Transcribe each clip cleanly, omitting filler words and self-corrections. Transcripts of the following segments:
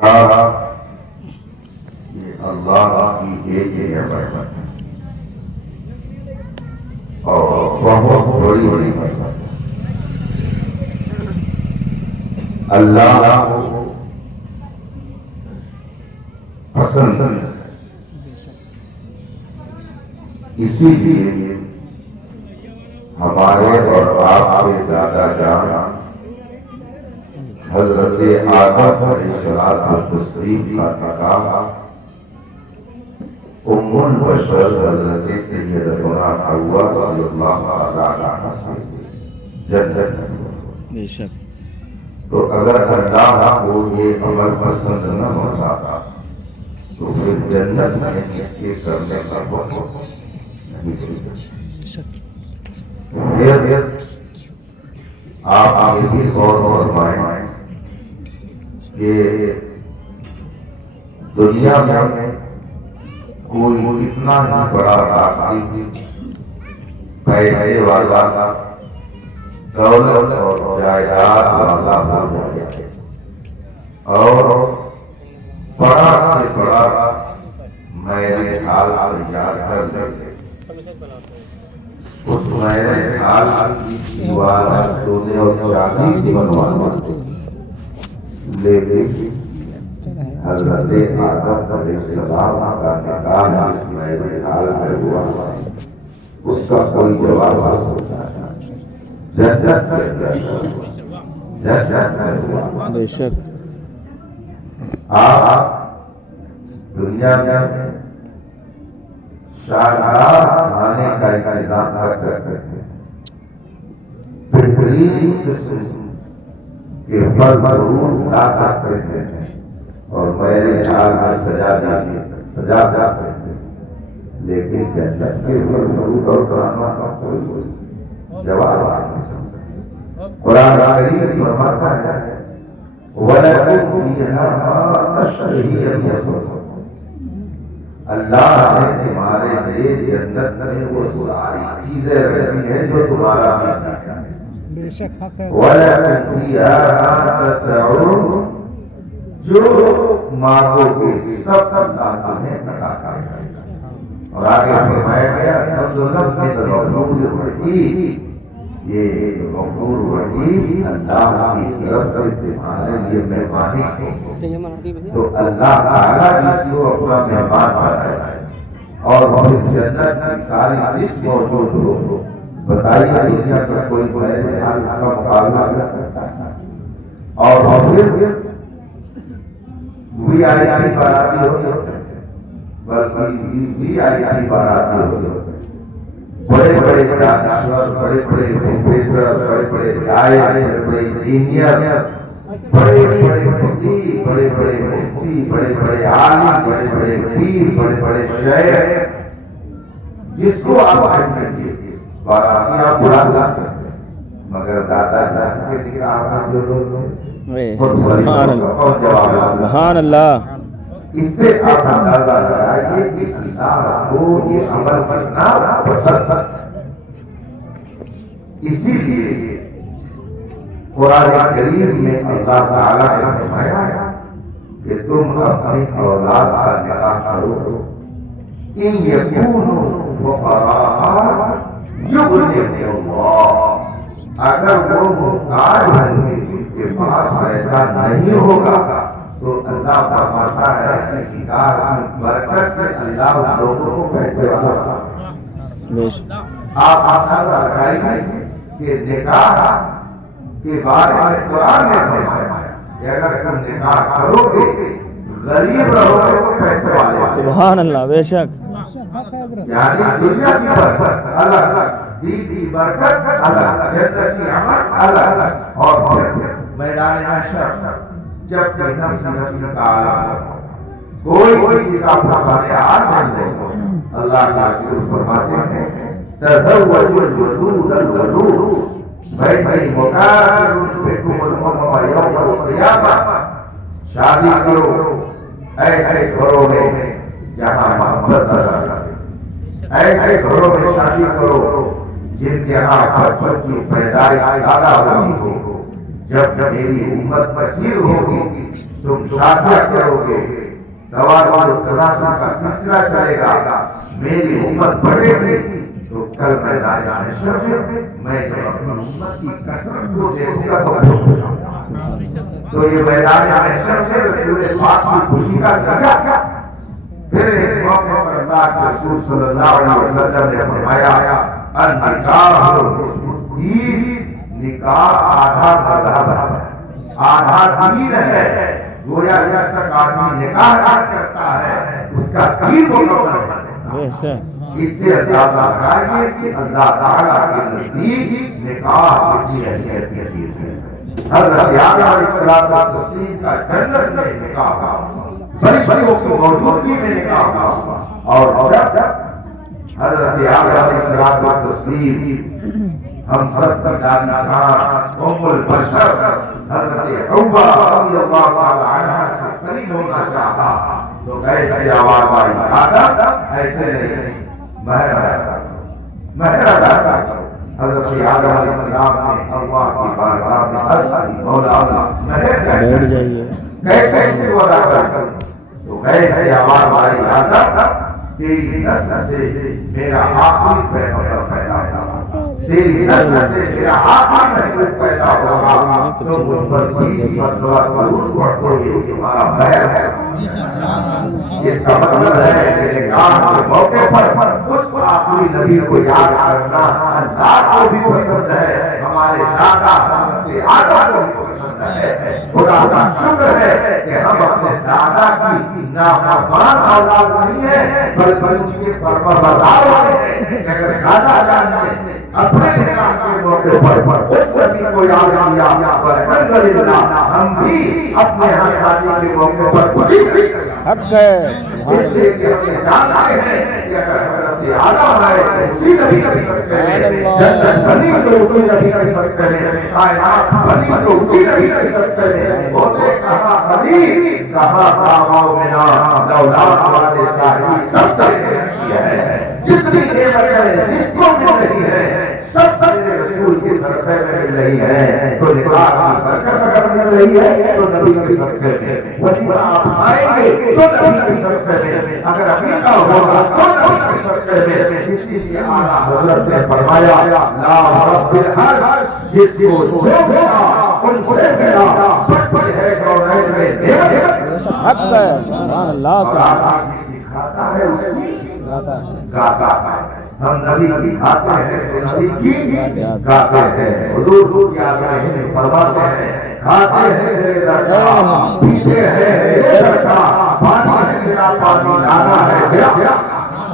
یہ اللہ کی ایک نعمت ہے اور بہت بڑی نعمت ہے۔ اللہ کو پسند ہے، اسی لیے ہمارے اور آپ کے دادا جان حضرت آدم علیہ السلام کا نکاح ام البشر حضرت سیدتنا حوا رضی اللہ تعالی عنہا سے جنت میں ہوا۔ تو اگر اللہ کو یہ عمل پسند نہ ہوتا تو پھر جنت میں اس کے کرنے کا وقت نہیں ہوتا۔ پھر آپ یہ بھی غور فرمائیں کہ دنیا میں کوئی اتنا ہی بڑا آدمی پیسے والا دولت اور جائیداد والا ہو جائے اور بڑا سے بڑا میرے حال تیار کر دے، اس میرے حال کی دیوار سونے اور چاندی کی بنوا لیکن حضرت آدم علیہ السلام کا نکاح اس میرے حال میں ہوا، اس کا کوئی جواب نہیں ہوتا ہے۔ جنت ہوا۔ بے شک آپ دنیا میں شاندار کھانے کا انتظام کر سکتے ہیں، بہترین قسم کے پھل فروٹ لا سکتے ہیں اور میرے حال میں سجا سکتے ہیں، لیکن جنت کے پھل فروٹ اور کھانا کا کوئی جواب نہیں سکتا۔ قرآن کریم فرماتا ہے وَلَكُمْ فِيهَا مَا تَشْتَهِي أَنفُسُكُمْ، اللہ نے تمہارے لیے جنت میں وہ ساری چیزیں رکھی ہیں جو تمہارا من چاہے۔ وَلَكُمْ فِيهَا مَا تَدْعُونَ، جو مانگو گے سب اللہ تمہیں عطا کرے گا۔ اور آگے فرمایا گیا یہ غفور رحیم اللہ کی طرف سے تمہارے لیے مہربانی ہے، تو اللہ تعالیٰ اس کو اپنا مہمان بنائے اور پھر جنت کی ساری لسٹ موجود ہو۔ بتائیے دنیا کا کوئی میرے حال اس کا مقابلہ کر سکتا ہے؟ اور پھر وی آئی پی باراتی ہو سکتے ہیں، بلکہ وی آئی پی باراتی ہو سکتے ہیں، بڑے بڑے دانشور، بڑے بڑے پروفیسر، بڑے بڑے داعیہ، بڑے بڑے انجینئر، بڑے بڑے فقیہ، بڑے بڑے مفتی، بڑے بڑے عالم، بڑے بڑے پیر، بڑے بڑے شیخ، جس کو آپ کہیں گے باراتی آپ بلا سکتے ہیں، مگر دادا جان کے نکاح میں جو لوگ سبحان اللہ، اس سے آپ اندازہ لگائیے کہ اللہ کو یہ عمل کرنا پسند ہے۔ اسی لیے قرآن کریم میں اللہ تعالیٰ نے فرمایا کہ تم اپنی اولاد کا نکاح کرو، ان یکونوا فقراء یغنیہم اللہ، اگر وہ محتاج ہوں گے، جن کے پاس پیسہ نہیں ہوگا تو اللہ فرماتا ہے کہ نکاح کی برکت سے اللہ ان لوگوں کو پیسے والا بناتا ہے۔ آپ اندازہ لگائیے کہ نکاح کے بارے میں قرآن نے فرمایا کہ اگر تم نکاح کرو گے غریب رہو گے تو پیسے والے، سبحان اللہ، بے شک، یعنی دنیا کی برکت الگ، دین کی برکت الگ، جنت کی عمل الگ، اور پھر میدان محشر جب کہ نفس کا عالم کوئی کسی کا فریاد نہیں ہو، اللہ کا رسول فرماتے ہیں تزوجوا الودود الودود، بھائی مکافر بكم المرء یوم القیامہ، شادی کرو ایسے گھروں میں جہاں محبت ہے، ایسے گھروں میں شادی کرو جن کے یہاں بچوں کی پیدائش زیادہ ہوتی ہو، جب میری امت کثیر ہوگی تم شادیاں کرو گے، دوار تناسل کا سلسلہ چلے گا، میری امت بڑھے گی، تو کل میدان حشر میں جب اپنی امت کی کثرت کو دیکھوں گا تو خوش ہو جاؤں گا۔ تو یہ میدان حشر میں رسول پاک کی خوشی کا درجہ۔ پھر ایک موقع پر اللہ کے رسول صلی اللہ علیہ وسلم نے فرمایا النکاح نکاح آدھا مذہب ہے، آدھا دین ہے۔ گویا جب تک آدمی نکاح کرتا ہے اس کا دین مکمل ہے۔ اس سے اندازہ لگائیے کہ اللہ تعالیٰ کے نزدیک نکاح کتنی اہمیت کی چیز ہے۔ حضرت آدم علیہ السلام و تسلیم کا جنت میں نکاح ہوا، فرشتوں کی موجودگی میں نکاح ہوا، اور جب حضرت آدم علیہ السلام و تسلیم ہم سب کا دانشور ام البشر حضرت حوا رضی اللہ تعالی عنہا سے قریب ہونا چاہتا تو ایسے آواز آئی آدم ایسے نہیں، مہر ادا کرو۔ حضرت آدم علیہ السلام نے حوا کی بارگاہ میں عرض کی مولا مہر کیسے ادا کروں؟ تو ایسے آواز آئی آدم تیری نسل سے میرا آخری پیغمبر پیدا ہوگا، تیری نسل سے میرا آخری محبوب پیدا ہوگا، تو مجھ پر کسی مرتبہ ضرور پڑھو گے کہ ہمارا مہر ہے۔ اس کا مطلب ہے کہ نکاح کے موقع پر اس آخری نبی کو یاد کرنا اللہ کو بھی پسند ہے، ہمارے دادا حضرت آدم کو بھی پسند ہے۔ خدا کا شکر ہے کہ ہم اپنے دادا کی نافرمان اولاد نہیں ہے بلکہ ان کے فرمانبردار ہیں۔ اگر دادا جان نے اپنے نکاح کے موقع پر اس نبی کو یاد کیا، الحمدللہ ہم بھی اپنے ہاں شادی کے موقع پر خوشی کریں۔ حق ہے، سبحان اس لیے کہ ہم جانتے ہیں کہ اگر حضرت آدم آئے تو اسی نبی کا صدقہ ہے، جنت بنی تو اسی نبی کا صدقہ ہے، کائنات بنی تو اسی نبی کا صدقہ ہے۔ ہوتے کہاں بنی کہاں کعبہ منا دولت والے صاحب سب سے ہے، جتنی نعمتیں جس کو مل رہی ہے سب میرے رسول کے صدقے میں مل رہی ہے۔ تو نکاح کی برکت اگر مل رہی ہے تو نبی کے صدقے میں، ولیمہ آپ آئیں گے تو نبی کے صدقے میں، اگر عقیقہ ہوگا تو نبی کے صدقے میں۔ اسی لیے اعلیٰ حضرت نے فرمایا لا رب العرش جس کو جو ملا ان سے ملا، بڑی ہے کونین میں نعمت۔ حق ہے، سبحان اللہ، سبحان اللہ جس کی کھاتا ہے اس کی گاتا ہے۔ ہم نبی کی کھاتے ہیں تو نبی کی گاتے ہیں۔ حضور کیا کہیں فرماتے ہیں کھاتے ہیں میرے در کا، پیتے ہیں میرے در کا، پانی ہے میرا پانی لانا ہے میرا۔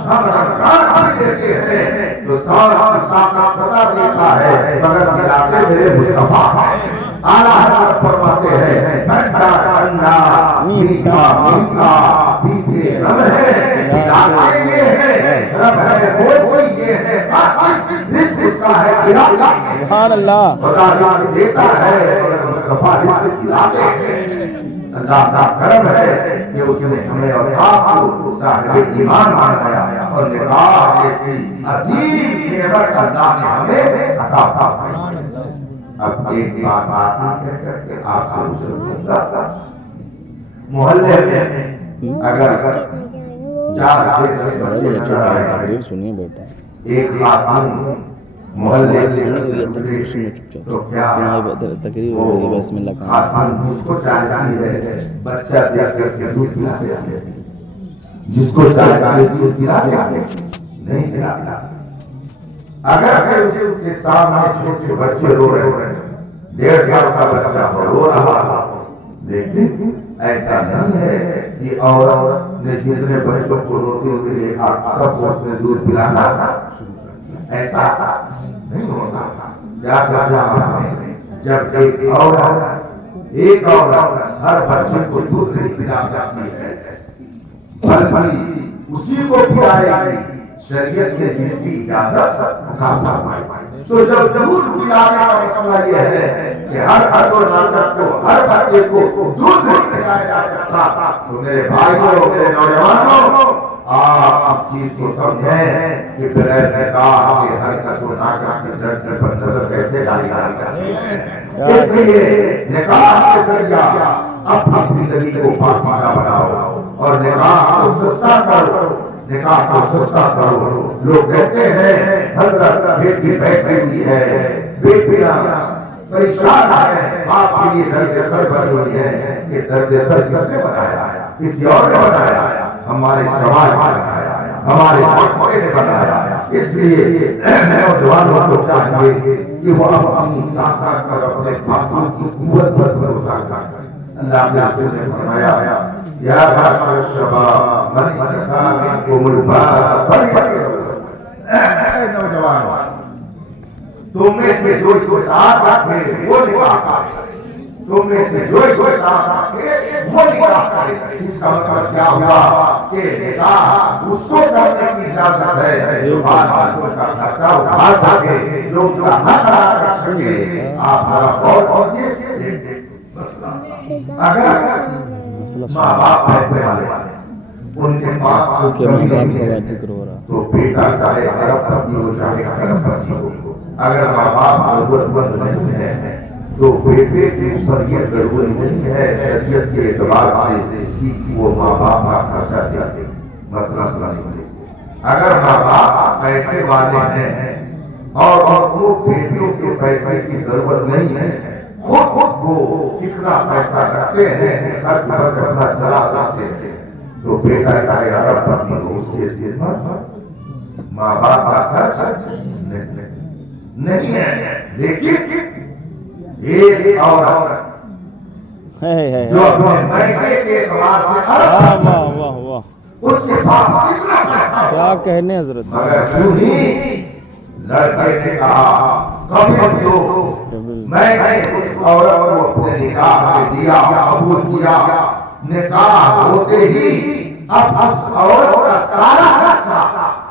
ہم سانس دیتے ہیں تو سانس کا پتہ دیتا ہے مگر دلاتے میرے مصطفیٰ ہیں۔ اعلیٰ حضرت فرماتے ہیں ٹھنڈا ٹھنڈا میٹھا میٹھا پیتے رب ہے، کھلاتے یہ ہے رب ہے، کوئی یہ ہے قاسم رزق اس کا ہے کھلاتا۔ سبحان اللہ، خدا رزق دیتا ہے مگر مصطفیٰ رزق کھلاتے ہیں۔ اللہ کا کرم ہے کہ اس نے ہمیں اور آپ کو صاحب ایمان بنایا اور نکاح جیسی عظیم نعمت اللہ نے ہمیں عطا فرمائی۔ اب ایک بات کہہ کر کے آپ سے پوچھوں گا، محلے میں اگر 4 سے 10 بچے نظر آئے، تقریر سنیے بیٹا، ایک خاتون محلے میں تو کیا تقریر ہوگی بسم اللہ کا خاتون جس کو چاہتی ہے بچہ دیکھ کر کے دودھ پلاتے ہیں، جس کو چاہتی ہے دودھ پلاتے ہیں نہیں پلاتا۔ اگر اس کے سامنے چھوٹے بچے رو رہے ہیں، 1.5 سال کا بچہ ہو رو رہا ہو، لیکن ایسا نہیں ہے کہ عورت نے جتنے بچوں کو روتے ہوتے دیکھا سب کو اپنے دودھ پلانا تھا، ایسا نہیں ہوتا۔ کیا سمجھا آپ نے؟ جب ایک عورت ہر بچے کو دودھ نہیں پلا سکتی ہے، پھل پھلی اسی کو پلائے گی، شریعت نے جس کی اجازت عطا فرمائی. تو جب دودھ پلانے کا مسئلہ یہ ہے کہ ہر حضر ناقص کو ہر بچے کو دودھ نہیں پلایا جا سکتا تو میرے بھائیوں میرے نوجوانوں آپ چیز کو سمجھیں کہ بغیر نکاح کے ہر حضر ناقص کے درد پر نظر کیسے ڈالی جا سکتی ہے. اس لیے نکاح کے ذریعہ اپنی زندگی کو پاکیزہ بناؤ اور نکاح کو سستا کرو. نکاح کو سستا کرو. لوگ کہتے ہیں حضرت بیٹی بیٹھی ہوئی ہے بیٹیاں پریشان ہے باپ کے لیے درد سر بنی ہوئی ہے. یہ درد سر کس نے بنایا؟ کسی اور نے بنایا؟ ہمارے سماج نے بنایا, ہمارے معاشرے نے بنایا. اس لیے نوجوانوں کو چاہیے کہ وہ اپنی طاقت پر اپنے باپوں کی قوت پر بھروسہ کریں. اللہ کے رسول نے فرمایا یا معاشر الشباب من استطاع منکم الباء فلیتزوج. اے نوجوانوں تم میں سے جو اس کو طاقت رکھے وہ نکاح کرے. تم میں سے جو اس کو طاقت رکھے وہ نکاح کرے. اس کا مطلب کیا ہوا کہ نکاح اس کو کرنے کی اجازت ہے جو بعض آدمیوں کا خرچہ اٹھا سکے, جو ان کا حق ادا کر سکے. آپ ذرا غور کیجیے. اگر ماں باپ پیسے والے ان کے پاس ماں باپ کا ذکر ہو رہا تو بیٹا چاہے ارب پتی ہو چاہے ارب پتی ہو. اگر ماں باپ ضرورت مند نہیں ہے تو بیٹے کے اوپر یہ ضروری نہیں ہے شریعت کے اعتبار سے کہ وہ ماں باپ کا خرچہ دے. مسئلہ سمجھیے. اگر ماں باپ پیسے والے ہیں اور وہ بیٹیوں کے پیسے کی ضرورت نہیں ہے, خود کو کتنا پیسہ رکھتے ہیں خرچ پر اپنا چلا سکتے ہیں, تو بیٹا چاہے ارب پتی ہو اس کے ماں باپ کا خرچ نہیں ہے. لیکن ایک عورت جو اپنے میکے کے اعتبار سے اس کے پاس کتنا پیسہ کیا کہنے حضرت, مگر کیوں نہیں لڑکے نے کہا کبھی تو میں نے اس عورت کو اپنے نکاح میں دیا, قبول کیا. نکاح ہوتے ہی اب اس عورت کا سارا خرچہ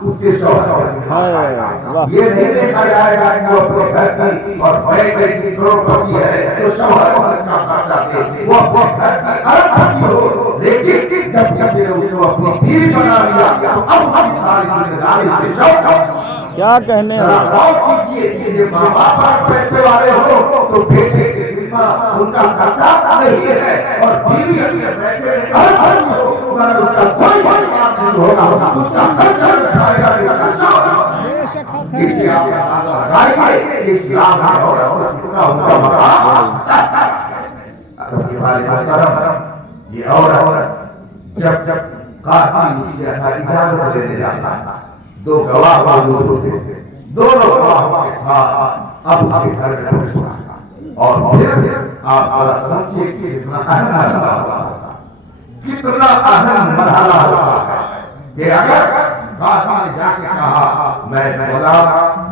اس کے شوہر پر. یہ نہیں دیکھا جائے گا کہ وہ اپنے گھر کی اور بیٹے کی کروڑپتی ہے تو شوہر پر اس کا خرچہ دے. وہ اپنے گھر کی ارب پتی ہو, لیکن جب کسی نے اس کو اپنی بیوی بنا لیا تو اب اس کی ساری ذمہ داری سے شوہر. کیا کہنے ماں باپ پیسے والے ہو تو بیٹے کے ذمہ ان کا خرچہ نہیں ہے, اور بیوی اپنے بیٹے میں ہر بھری ہو مگر اس کا کوئی بات نہیں ہوگا, اس کا خرچہ اٹھائے گا. اسی آپ اندازہ لگائیے کہ اسلام ہے اور اس کا مقام. یہ عورت جب قاضی اس کی اجازت دینے جاتا ہے, دو گواہ موجود ہوتے ہیں, دونوں گواہوں کے ساتھ اب اس کے گھر میں پہنچنا اور پھر آپ ذرا سمجھیے کہ کتنا اہم مرحلہ ہوتا ہے, کتنا اہم مرحلہ ہوتا ہے کہ اگر قاضی نے جا کے کہا میں فلاں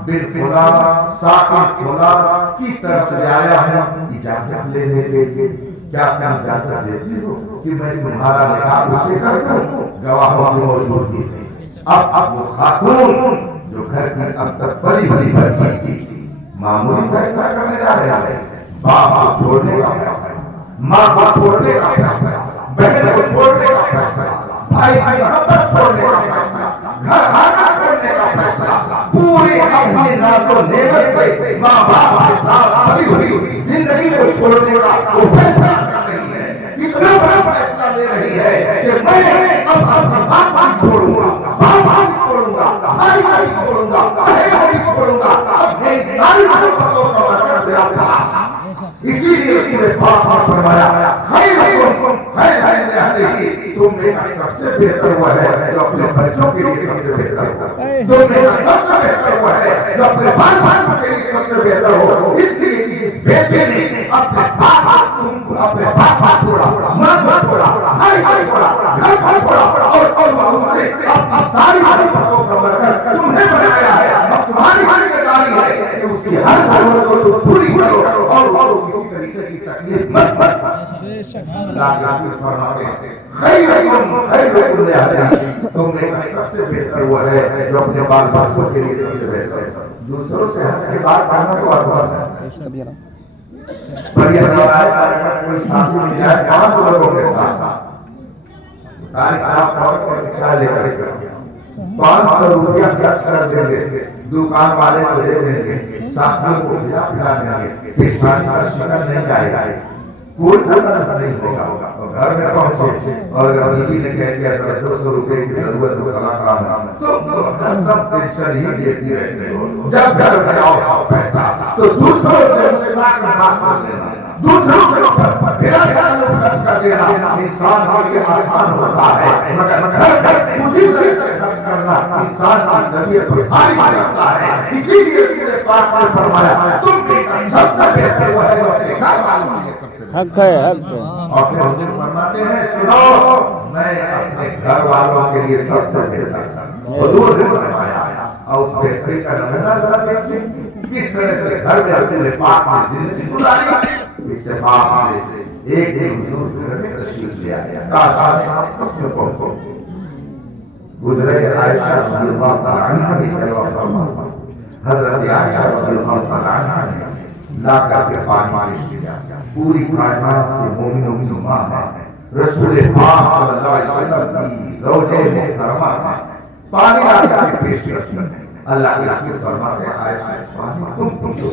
بن فلاں ساقط فلاں کی طرف سے آیا ہوں اجازت لینے کے لیے, کیا آپ اجازت دیتے ہو کہ میں تمہارا نکاح اس سے کر دوں؟ گواہوں کی موجودگی میں اب وہ خاتون جو گھر کی اب تک بڑی بڑی بچی تھی معمولی فیصلہ کرنے جا رہے ہیں. باپ کو چھوڑنے کا فیصلہ, ماں کو چھوڑنے کا فیصلہ, بہن کو چھوڑنے کا فیصلہ, بھائی کی محبت چھوڑنے کا فیصلہ, گھر آنا چھوڑنے کا فیصلہ, پوری اپنی ناز و نعمت سے ماں باپ کے ساتھ بھری ہوئی زندگی کو چھوڑنے کا وہ فیصلہ کر رہی ہے. اتنا بڑا فیصلہ لے رہی ہے کہ میں اب اپنا باپ چھوڑوں گا, باپ چھوڑوں گا, بھائی بھائی چھوڑوں گا, بہن بھائی چھوڑوں گا, اب میری ساری محبتوں کا مطلب میرا تھا. اسی لیے رسول پاک نے فرمایا خیرکم خیر لأہلہ, تم میں سب سے بہتر وہ ہے جو اپنے بچوں کے لیے سب سے بہتر ہو, تم میں سب سے بہتر وہ ہے جو اپنے بال بچوں کے لیے سب سے بہتر ہو. اس لیے اس بیٹے نے اپنے باپ چھوڑا, ماں کو چھوڑا, بھائی کو چھوڑا, گھر کو چھوڑا اور اس نے اپنی ساری محبتوں کا مرکز تمہیں بنایا ہے. اب تمہاری ذمہ داری ہے کہ اس کی ہر ضرورت کو پوری کرو اور کسی طریقے کی تکلیف مت اللہ کے رسول فرماتے ہیں خیرکم لأہلہ، تم میں سب سے بہتر وہ ہے جو اپنے بال بچوں کے لیے سب سے بہتر ہے۔ دوسروں سے ہنس کے بات کرنا تو آسان ہے، پر یہ روایت ہے کوئی ساتھی مل جائے 5 لوگوں کے ساتھ تاریخ صاحب فوت کر کے چائے لے کر کے 500 روپیہ خرچ کر دیں گے، دکان والے کو دے دیں گے، ساتھیوں کو پلا دیں گے، پیشوانی کا شکر نہیں جائے گا، کوئی تکلیف نہیں ہوگا۔ تو گھر میں پہنچے اور اگر بیوی نے کہہ دیا کہ 200 روپے کی ضرورت ہو کام تو سب ٹینشن ہی دیتی رہتے ہو۔ جب گھر میں آؤ پیسہ تو دوسروں سے مسلمان میں بات کر لینا، دوسروں کے اوپر میرا خرچ کر دینا انسان کے لیے آسان ہوتا ہے، مگر گھر اسی طرح سے خرچ کرنا انسان کی طبیعت پر بھاری پڑتا ہے۔ اسی لیے رسول پاک نے فرمایا تم میں سب سے بہتر وہ ہے جو اپنے گھر والوں کے سب سے حق ہے، حق ہے۔ اور پھر حضور فرماتے ہیں سنو میں اپنے گھر والوں کے لیے سب سے بہتر حضور نے فرمایا، اور اس بہتری کا نمونہ ذرا دیکھیں کس طرح سے گھر میں رسول پاک نے زندگی گزاری۔ اتفاق سے ایک حضور گھر میں تشریف لے آیا، کاش آپس میں پہنچو گزرے عائشہ رضی اللہ تعالیٰ عنہ بھی جلوہ فرما، حضرت عائشہ رضی اللہ تعالیٰ عنہ نے لا کر کے پانی کیا، پوری کائنات کے مومنوں کی ماں ہے، رسول پاک صلی اللہ علیہ وسلم کی زوجہ محترمہ ہے، پانی لا کر کے پیش کرتی ہے۔ اللہ کے رسول فرماتے ہیں عائشہ پانی تم پیو،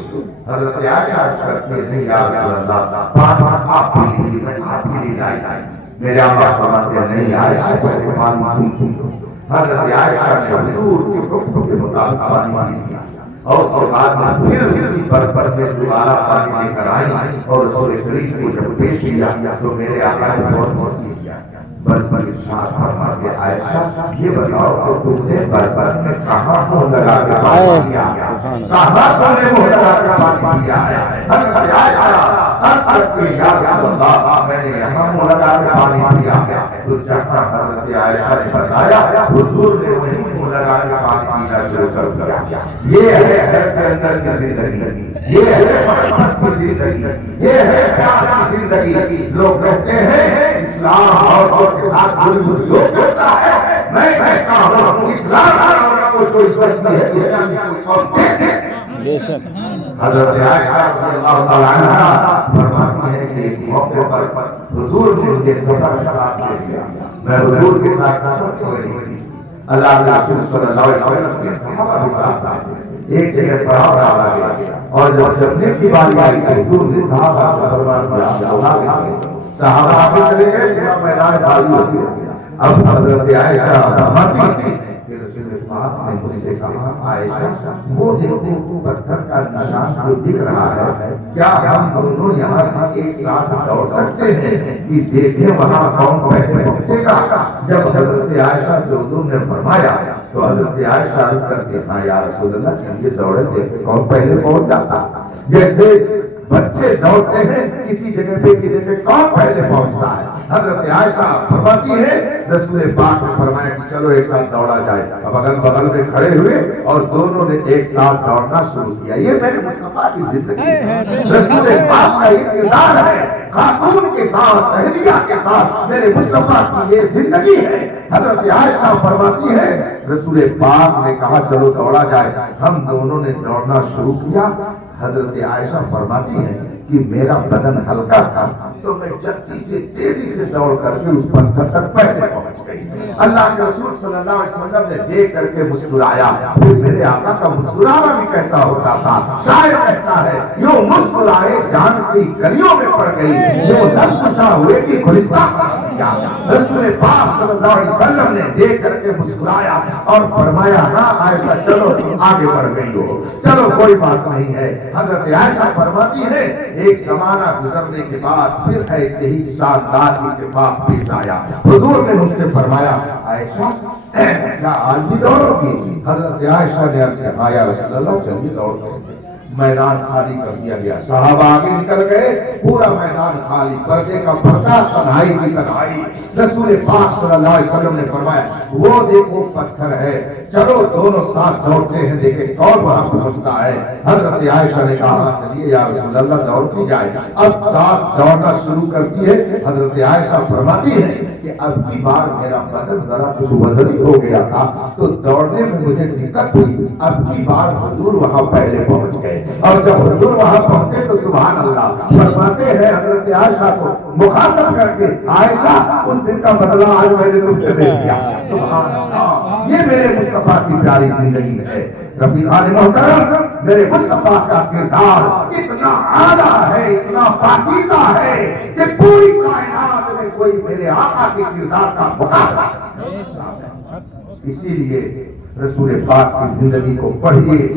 حضرت عائشہ کرتی ہے نہیں یا رسول اللہ پانی آپ پی لیجیے، میں آپ کے لیے لائی۔ میرے آقا فرماتے ہیں نہیں عائشہ پانی تم پیو۔ حضرت عائشہ نے حضور کے حکم کے مطابق پانی لیا اور اس کے بعد میں پھر اسی پر میں دوبارہ پانی لے کر آئی اور رسول کریم کو جب پیش کیا تو میرے آقا نے بہت کیا بل ارشاد فرماتے ہیں عائشہ یہ بتاؤ کہ تم نے بربر میں کہاں منہ لگا کے پانی پیا، کہاں تم نے منہ لگا کے پانی پیا ہے؟ حضرت عائشہ عرض کرتی ہے یا رسول اللہ میں نے یہاں منہ لگا کے پانی پیا، تو جہاں حضرت عائشہ نے بتایا حضور نے وہیں منہ لگا کے پانی پینا شروع کر دیا۔ یہ ہے گھر کے اندر کی زندگی، یہ ہے محبت کی زندگی، یہ ہے پیار کی زندگی۔ لوگ کہتے ہیں اسلام اور کے ساتھ دلوک کرتا ہے، میں کہتا ہوں اسلام اور کو جو عزت دی ہے دنیا میں کوئی قوم کہتے ہیں۔ حضرت عائشہ رضی اللہ تعالیٰ عنہ فرماتی ہے کہ ایک موقع پر حضور نے مجھے سفر کا ساتھ لے لیا، میں حضور کے ساتھ سفر ہو رہی تھی، اللہ کے رسول صلی اللہ علیہ وسلم کے صحابہ کے ساتھ ایک جگہ پڑاؤ ڈالا گیا اور جب چلنے کی باری آئی تو حضور نے صحابہ سے فرمایا صحابہ آگے چلے گئے، پورا میدان خالی ہو گیا۔ اب حضرت عائشہ فرماتی ہیں کہ رسول پاک نے مجھ سے کہا عائشہ وہ دیکھو پتھر کا نشان جو دکھ رہا ہے کیا ہم دونوں یہاں سے ایک ساتھ دوڑ سکتے ہیں کہ دیکھیں وہاں کون پہلے پہنچے گا؟ جب حضرت عائشہ سے حضور نے فرمایا تو حضرت عائشہ عرض کرتی ہے یا رسول اللہ کہ یہ دوڑے دیکھیں کون پہلے پہنچ جاتا، جیسے بچے دوڑتے ہیں کسی جگہ پہ کہ دیکھیں کون پہلے پہنچتا ہے۔ حضرت عائشہ فرماتی ہے رسول پاک نے فرمایا کہ چلو ایک ساتھ دوڑا جائے، اب اگل بغل میں کھڑے ہوئے اور دونوں نے ایک ساتھ دوڑنا شروع کیا۔ یہ میرے مصطفیٰ کی زندگی ہے، رسول پاک کا اقتدار ہے، خاتون کے ساتھ اہلیہ کے ساتھ میرے مصطفیٰ کی یہ زندگی ہے۔ حضرت عائشہ فرماتی ہے رسول پاک نے کہا چلو دوڑا جائے، ہم دونوں نے دوڑنا شروع کیا۔ حضرت عائشہ فرماتی ہیں کہ میرا بدن ہلکا تھا تو میں جلدی سے تیزی سے دوڑ کر کے اس پتھر تک پہلے پہنچ گئی۔ اللہ کے رسول صلی اللہ علیہ وسلم نے دیکھ کر کے مسکرایا، پھر میرے آقا کا مسکرانا بھی کیسا ہوتا تھا، شاعر کہتا ہے یوں مسکرائے جان سی گلیوں میں پڑ گئی، یوں زرکشا ہوئے کہ گلستان پڑ گیا۔ رسول پاک صلی اللہ علیہ وسلم نے دیکھ کر کے مسکرایا اور فرمایا ہاں عائشہ چلو آگے بڑھ گئی ہو، چلو کوئی بات نہیں ہے۔ حضرت عائشہ فرماتی ہے ایک زمانہ گزرنے کے بعد پھر ایسے ہی شاندار اتفاق پیش آیا۔ حضور نے مجھ سے فرمایا عائشہ کیا آج بھی دوڑو گی؟ حضرت عائشہ نے عرض کیا یا رسول اللہ چلیے دوڑ دو۔ میدان خالی کر دیا گیا، صحابہ آگے نکل گئے، پورا میدان خالی، پردے کا پردہ، تنہائی کی تنہائی۔ رسول پاک صلی اللہ علیہ وسلم نے فرمایا وہ دیکھو پتھر ہے، چلو دونوں ساتھ دوڑتے ہیں، دیکھیں کون وہاں پہنچتا ہے۔ حضرت عائشہ نے کہا چلیے یا رسول اللہ دوڑتی جائے، اب ساتھ دوڑنا شروع کرتی ہے۔ حضرت عائشہ فرماتی ہے کہ اب کی بار میرا بدن ذرا کچھ وزنی ہو گیا تھا تو دوڑنے میں مجھے دقت ہوئی، اب کی بار حضور وہاں پہلے پہنچ گئے، اور جب حضور وہاں پہنچے تو سبحان اللہ فرماتے ہیں حضرت عائشہ کو مخاطب کر کے، عائشہ اس دن کا بدلہ آج میں نے تم سے دے دیا۔ سبحان اللہ، یہ میرے مصطفیٰ کی پیاری زندگی ہے۔ ربی خان محترم، میرے مصطفیٰ کا کردار اتنا اعلیٰ ہے، اتنا پاکیزہ ہے کہ پوری کائنات میں کوئی میرے آقا کے کردار کا مقابلہ نہیں۔ اسی لیے رسول پاک کی زندگی کو پڑھیے،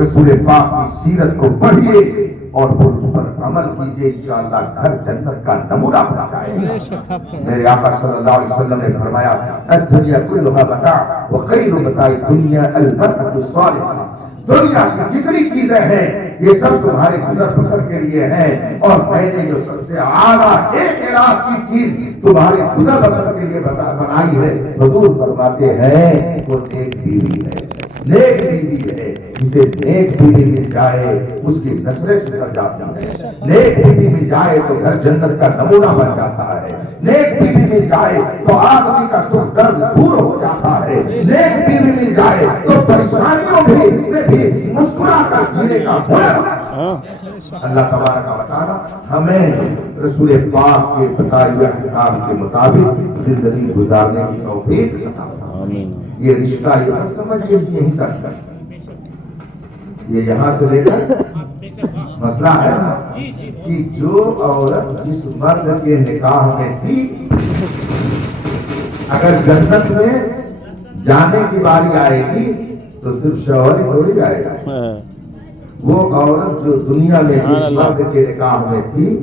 رسول پاک کی سیرت کو پڑھیے اور اس پر عمل کیجئے، انشاءاللہ گھر جنت کا نمونہ بن جائے گا۔ میرے آقا صلی اللہ علیہ وسلم نے فرمایا الدنیا کلھا متاع وخیر متاع الدنیا المرأة الصالحہ، دنیا کی جتنی چیزیں ہیں یہ سب تمہارے گزر بسر کے لیے ہیں، اور میں نے جو سب سے اعلیٰ ایک کلاس کی چیز تمہارے گزر بسر کے لیے بنائی ہے، حضور فرماتے ہیں وہ ایک بیوی ہے، نیک بیوی ہے۔ جسے نیک بیوی مل جائے اس کی نسلیں سدھر جاتی ہیں، نیک بیوی مل جائے تو گھر جنت کا نمونہ بن جاتا ہے، نیک بیوی مل جائے تو آدمی کا دکھ درد دور ہو جاتا ہے، نیک بیوی مل جائے تو پریشانیوں میں بھی مسکرا کر جینے کا ہنر۔ اللہ تبارک و تعالی ہمیں رسول پاک کے بتائے ہوئے احکام کے مطابق زندگی گزارنے کی توفیق عطا فرمائے۔ یہ رشتہ یہ سمجھیے یہیں تک ہے، یہ یہاں سے لے کر مسئلہ ہے نا کہ جو عورت جس مرد کے نکاح میں تھی اگر جنت میں جانے کی باری آئے گی تو صرف شوہر ہی تھوڑی جائے گا، وہ عورت جو دنیا میں جس مرد کے نکاح میں تھی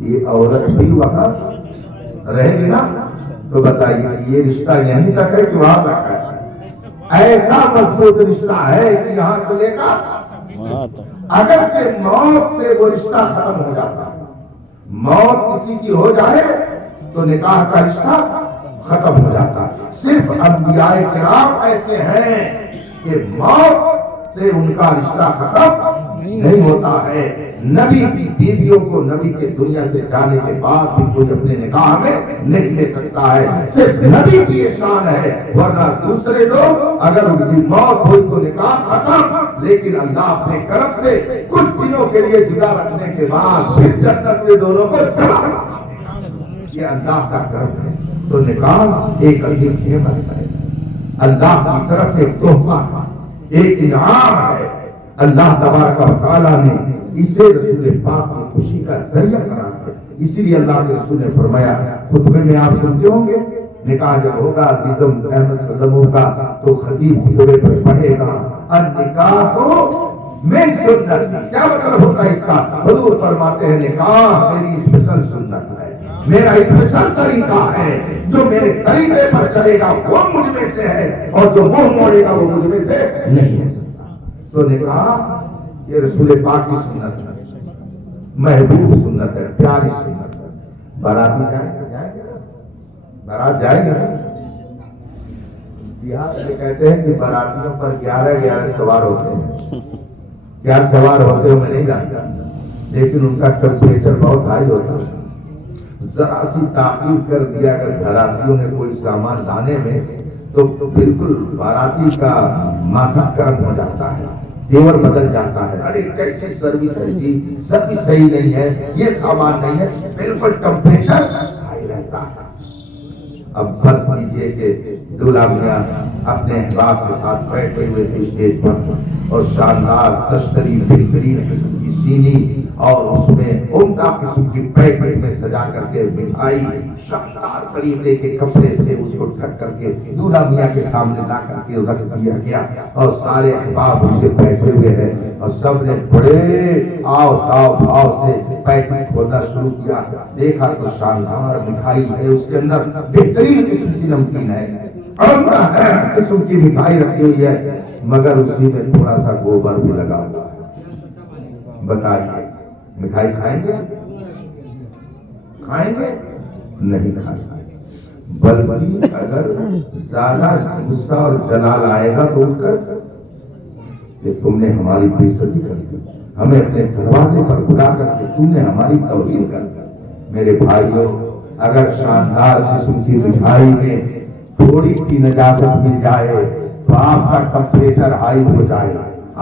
یہ عورت بھی وہاں رہے گی نا۔ تو بتائیے یہ رشتہ یہیں تک ہے کہ وہاں تک ہے؟ ایسا مضبوط رشتہ ہے کہ یہاں سے لے کر اگرچہ موت سے وہ رشتہ ختم ہو جاتا ہے، موت کسی کی ہو جائے تو نکاح کا رشتہ ختم ہو جاتا ہے۔ صرف انبیاء کرام ایسے ہیں کہ موت سے ان کا رشتہ ختم نہیں ہوتا ہے۔ نبی کی بیویوں کو نبی کے دنیا سے جانے کے بعد بھی کوئی اپنے نکاح میں نہیں لے سکتا ہے، صرف نبی کی یہ شان ہے، ورنہ دوسرے لوگ اگر ان کی موت ہوئی تو نکاح ختم، لیکن اللہ اپنے کرم سے کچھ دنوں کے لیے جدا رکھنے کے بعد پھر جنت میں دونوں کو جمع کرتا ہے۔ یہ اللہ کا کرم ہے۔ تو نکاح ایک عظیم نعمت ہے، اللہ کی طرف سے ایک تحفہ، ایک انعام ہے۔ اللہ تبارک و تعالیٰ نے اسے رسول پاک کی خوشی کا ذریعہ قرار دیا، اسی لیے اللہ کے رسول نے فرمایا، خطبے میں آپ سنتے ہوں گے نکاح جب ہوگا عزیزم احمد صلی اللہ علیہ وسلم کا تو خطیب خطبے پر پڑھے گا النکاح من سنت۔ کیا مطلب ہوتا ہے اس کا؟ حضور فرماتے ہیں نکاح میری اسپیشل سنت ہے، میرا اسپیشل طریقہ ہے، جو میرے طریقے پر چلے گا وہ مجھ میں سے ہے، اور جو منہ موڑے گا وہ مجھ میں سے نہیں ہے۔ تو نکاح یہ رسول پاک کی سنت ہے، محبوب سنت ہے، پیاری سنت ہے۔ باراتی جائیں گے، بارات جائیں گے۔ بہار میں کہتے ہیں کہ باراتیوں پر 11 سوار ہوتے ہیں، کیا سوار ہوتے ہو میں نہیں جانتا، لیکن ان کا ٹمپریچر بہت ہائی ہوتا ہے۔ ذرا سی تاخیر کر دیا اگر باراتیوں نے کوئی سامان لانے میں تو بالکل باراتی کا ماتھا گرم ہو جاتا ہے، دیور بدل جاتا ہے، ارے کیسے سروس ہے جی، سروس صحیح نہیں ہے، یہ سامان نہیں ہے، بالکل ٹمپریچر ہائی رہتا ہے۔ اب فرض کیجئے کہ دولہا میاں اپنے احباب کے ساتھ بیٹھے ہوئے اسٹیج پر اور شاندار تشتری بہترین قسم کی سینی اور اس میں عمدہ قسم کی پیکٹ میں سجا کر کے مٹھائی شاندار قریبے کے کپڑے سے اس کو ڈھک کر کے دولہا میاں کے سامنے لا کر کے رکھ دیا گیا، اور سارے احباب ان کے بیٹھے ہوئے ہیں اور سب نے بڑے آؤ تاؤ بھاؤ سے پیکٹ کھولنا شروع کیا۔ دیکھا تو شاندار مٹھائی ہے، اس کے اندر بہترین قسم کی نمکین ہے، عمدہ قسم کی مٹھائی رکھی ہوئی ہے، مگر اسی میں تھوڑا سا گوبر بھی لگا ہوا ہے۔ بتائیے مٹھائی کھائیں گے؟ کھائیں گے؟ نہیں کھائیں گے، بلکہ اگر زیادہ غصہ اور جلال آئے گا تو اٹھ کر کہ تم نے ہماری بے عزتی کر دی، ہمیں اپنے دروازے پر بلا کر کے تم نے ہماری توہین کر دی۔ میرے بھائیوں، اگر شاندار قسم کی مٹھائی میں تھوڑی سی نجاست مل جائے تو آپ کا ٹمپریچر ہائی ہو جائے،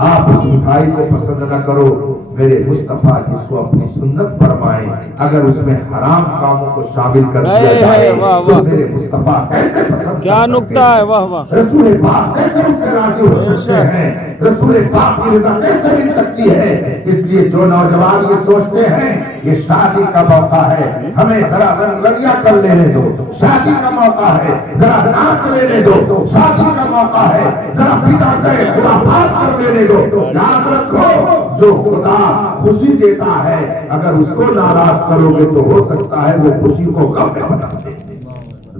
آپ اس مٹھائی کو پسند نہ کرو۔ میرے مصطفیٰ جس کو اپنی سنت فرمائیں، اگر اس میں حرام کاموں کو شامل کر دیا جائے تو میرے مصطفیٰ کیسے پسند کیا نکتہ ہے، واہ واہ، رسول پاک کیسے ان سے راضی ہو سکتے ہیں، رسول پاک کی رضا کیسے مل سکتی ہے؟ اس لیے جو نوجوان یہ سوچتے ہیں یہ شادی کا موقع ہے، ہمیں ذرا رنگ لڑیاں کر لینے دو، شادی کا موقع ہے، ذرا ناچ لینے دو، شادی کا موقع ہے، ذرا بدعتیں خرافات کر لینے دو۔ یاد رکھو، جو خدا خوشی دیتا ہے اگر اس کو ناراض کرو گے تو ہو سکتا ہے وہ خوشی کو غم میں بدل دے۔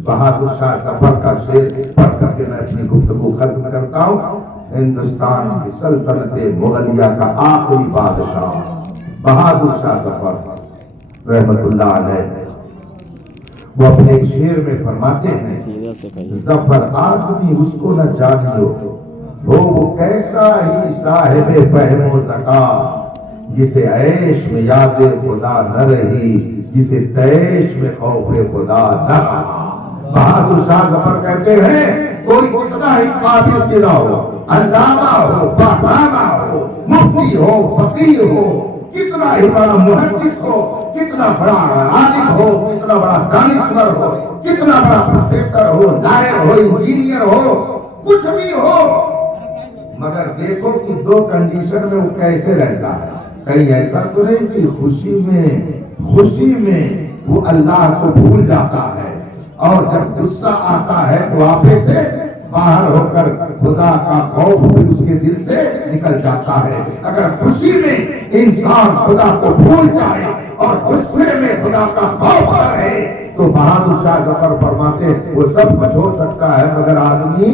بہادر شاہ ظفر کا شعر پڑھ کر کے میں اپنی گفتگو ختم کرتا ہوں۔ ہندوستان کی سلطنت مغلیہ کا آخری بادشاہ بہادر شاہ ظفر رحمت اللہ علیہ، وہ اپنے ایک شعر میں فرماتے ہیں، سیدھا سے کہیے، ظفر آدمی اس کو نہ جانیو، ہو وہ کیسا ہی صاحب فہم و ذکا، جسے عیش میں یاد خدا نہ رہی، جسے تیش میں خوف خدا نہ رہا۔ بہادر شاہ ظفر کہتے ہیں کوئی کتنا ہی قابل کیوں ہو، علامہ ہو، فہامہ ہو، مفتی ہو، فقیہ ہو، کتنا ہی بڑا محدث ہو، کتنا بڑا عالم ہو، کتنا بڑا دانشور ہو، کتنا بڑا پروفیسر ہو، لائر ہو، انجینئر ہو، کچھ بھی ہو، مگر دیکھو کہ دو کنڈیشن میں وہ کیسے رہتا ہے۔ کہیں ایسا تو نہیں کہ خوشی میں وہ اللہ کو بھول جاتا ہے، اور جب غصہ آتا ہے تو آپے سے باہر ہو کر خدا کا خوف بھی اس کے دل سے نکل جاتا ہے۔ اگر خوشی میں انسان خدا کو بھول جائے اور غصے میں خدا کا خوف رہے تو بہادر شاہ ظفر فرماتے وہ سب کچھ ہو سکتا ہے مگر آدمی،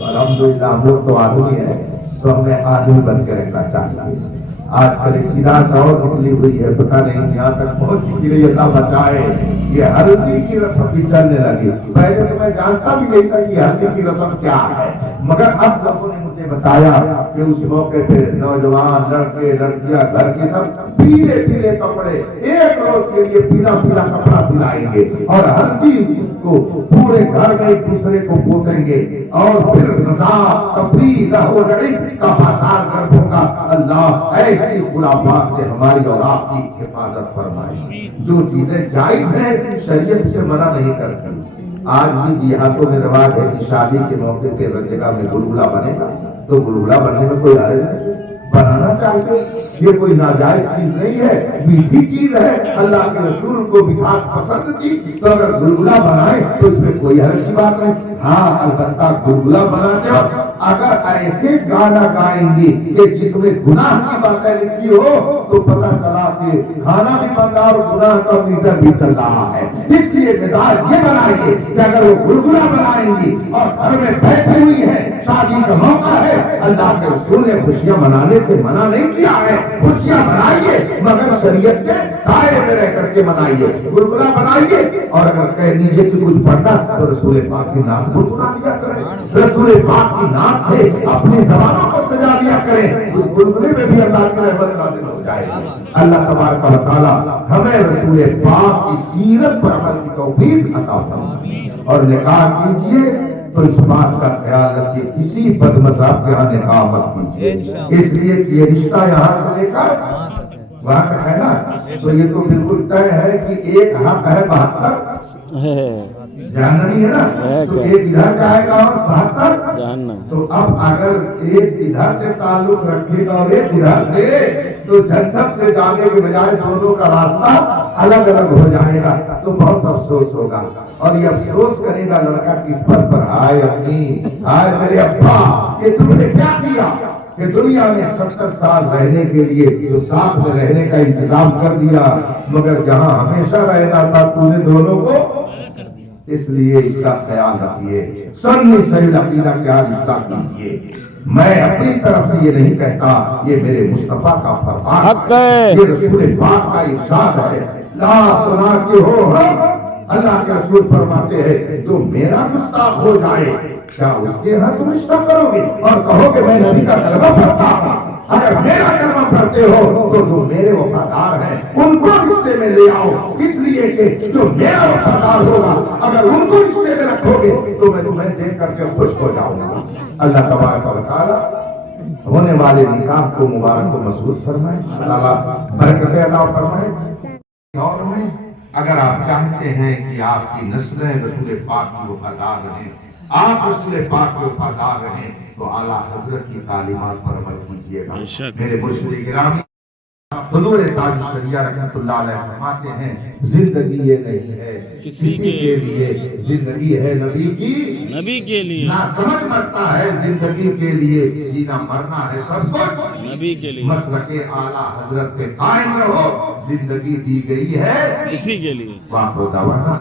الحمدللہ ہم لوگ تو آدمی ہے تو ہمیں آدمی بن کے رہنا چاہیے۔ آج کل ابتداء اور نکلی ہوئی ہے، پتہ نہیں یہاں تک پہنچ گئی، اللہ بچائے۔ یہ ہلدی کی رسم بھی چلنے لگی، پہلے تو میں جانتا بھی نہیں تھا کہ ہلدی کی رسم کیا ہے، مگر اب لوگوں نے مجھے بتایا کہ اس موقع پہ نوجوان لڑکے لڑکیاں گھر کے سب پیلے پیلے کپڑے ایک روز کے لیے پیلا پیلا کپڑا سلائیں گے اور ہلدی کو پورے گھر میں ایک دوسرے کو پوتیں گے، اور پھر مذاق تفریح لہو و لعب کا بازار گرم ہوگا۔ اللہ ایسی خرافات سے ہماری اور آپ کی حفاظت فرمائے۔ جو چیزیں جائز ہیں شریعت سے منع نہیں کرتی۔ آج بھی دیہاتوں میں رواج ہے کہ شادی کے موقع پہ ہر جگہ میں گلگلا بنے گا، تو گلگلا بننے میں کوئی حرج نہیں، بنانا چاہیے، یہ کوئی ناجائز چیز نہیں ہے، میٹھی چیز ہے، اللہ کے رسول کو مٹھاس پسند تھی، تو اگر گلگلا بنائے تو اس میں کوئی حرج کی بات نہیں۔ ہاں البتہ گلگلا بناتے وقت اگر ایسے گانا گائیں گی کہ جس میں گناہ کی باتیں لکھی ہو تو پتہ چلا کہ کھانا بھی بنتا اور گناہ کا میٹر بھی چل رہا ہے۔ اس لیے مزاج یہ بنائیے کہ اگر وہ گلگلا بنائیں گی اور گھر میں بیٹھی ہوئی ہے، شادی کا موقع ہے، اللہ کے رسول نے خوشیاں منانے سے منع نہیں کیا ہے، خوشیاں منائیے مگر شریعت کے دائرے میں رہ کر کے منائیے۔ گلگلا بنائیے اور اگر کہہ دیجیے کہ کچھ پڑھنا تو رسول پاک کی نام گنگنا لیا کریں، رسول پاک کی نام سے اپنی زبانوں کو سجا لیا کریں، اس گلگلے میں بھی اللہ کی رحمت نازل ہو جائے۔ اللہ تبارک و تعالی ہمیں رسول پاک کی سیرت پر عمل کی توفیق عطا فرمائے۔ اور نکاح کیجیے تو اس بات کا خیال رکھیے کسی بد مذہب کے یہاں نکاح مت کیجیے، اس لیے کہ یہ رشتہ یہاں سے لے کر وہاں تک ہے نا، تو یہ تو بالکل طے ہے کہ ایک حق ہے 72 جہنمی ہے نا، تو ایک ادھر جائے گا اور 72 جہنم۔ تو اب اگر ایک ادھر سے تعلق رکھے گا اور ایک ادھر سے تو جنت میں جانے کے بجائے دونوں کا راستہ الگ الگ ہو جائے گا تو بہت افسوس ہوگا۔ اور یہ افسوس کرے گا لڑکا کس پر ہائے امی، ہائے میرے ابا، کہ تم نے کیا کیا کہ دنیا میں 70 سال رہنے کے لیے جو ساتھ میں رہنے کا انتظام کر دیا، مگر جہاں ہمیشہ رہنا تھا تو نے دونوں کو اس لیے اس کا خیال رکھیے، سنی صحیح عقیدہ کیا رشتہ کیجیے۔ میں اپنی طرف سے یہ نہیں کہتا، یہ میرے مصطفیٰ کا فرمان حق ہے، ہے۔ یہ رسول پاک کا ارشاد ہے، لا تناکحوا ہم۔ اللہ کے رسول فرماتے ہیں جو میرا گستاخ ہو جائے کیا اس کے ہاں تم رشتہ کرو گے اور کہو کہ میں نبی کا کلمہ پڑھتا ہوں؟ اگر میرا کلمہ پڑھتے ہو تو جو میرے وفادار ہیں ان کو رشتے میں لے آؤ، اس لیے کہ جو میرا وفادار ہوگا اگر ان کو رشتے میں رکھو گے تو میں تمہیں دیکھ کر کے خوش ہو جاؤں گا۔ اللہ تبارک و تعالیٰ ہونے والے نکاح کو مبارک و مسعود فرمائے، اللہ برکتیں عطا فرمائے۔ اور میں اگر آپ چاہتے ہیں کہ آپ کی نسلیں رسول پاک کی وفادار رہیں، آپ رسول پاک کو وفادار رہیں، تو اعلیٰ حضرت کی تعلیمات پر عمل کیجیے گا۔ بے شک۔ میرے مرشد گرامی حضور تاج الشریعہ رحمۃ اللہ علیہ فرماتے ہیں زندگی یہ نہیں ہے کسی کے لیے، زندگی ہے نبی کی، نبی کے لیے، نہ سمجھ مرتا ہے زندگی کے لیے، جینا مرنا ہے سب کچھ نبی کے لیے، مسلک اعلیٰ حضرت پہ قائم رہو، زندگی دی گئی ہے اسی کے لیے۔ وآخر دعوانا